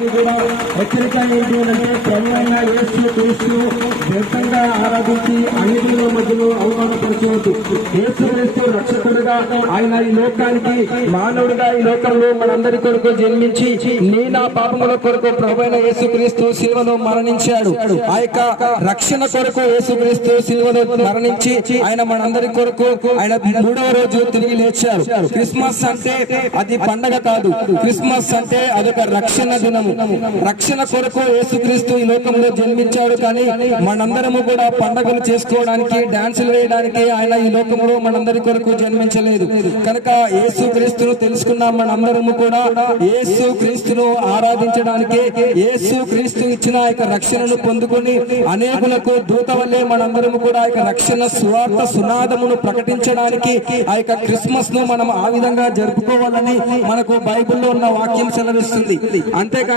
కూడా హెచ్చరిక ఏంటి అంటే ప్రధానంగా యేసు క్రీస్తు వ్యక్తంగా ఆరాధించి అన్నిటిలో మధ్యలో అవమానపరచవద్దు. యేసు క్రీస్తు రక్షకుడుగా ఆయన ఈ లోకానికి మానవుడిగా ఈ లోకంలో మనందరి కొరకు జన్మించి నీ నా పాపముల కొరకు ప్రభువైన యేసు క్రీస్తు సిలువలో మరణించాడు. ఆ యొక్క రక్షణ కొరకు యేసు క్రీస్తు సిలువలో మరణించి ఆయన మనందరి కొరకు ఆయన 3వ రోజు తిరిగి లేచారు. క్రిస్మస్ అంటే అది పండగ కాదు, క్రిస్మస్ అంటే అదొక రక్షణ దినము. రక్షణ కొరకు యేసుక్రీస్తు ఈ లోకంలో జన్మించాడు. కానీ మనందరము కూడా పండగలు చేసుకోవడానికి, డాన్సులు వేయడానికి ఆయన ఈ లోకంలో మనందరి కొరకు జన్మించలేదు. కనుక యేసుక్రీస్తును తెలుసుకున్న మనందరము కూడా యేసుక్రీస్తును ఆరాధించడానికి, యేసుక్రీస్తు ఇచ్చిన యొక్క రక్షణను పొందుకొని అనేకులకు దూత వల్లే మనందరము కూడా యొక్క రక్షణ సువార్త సునాదమును ప్రకటించడానికి ఆ యొక్క క్రిస్మస్ ను మనం ఆ విధంగా జరుపుకోవాలని మనకు బైబిల్లో ఉన్న వాక్యం సెలవిస్తుంది. అంతేకాదు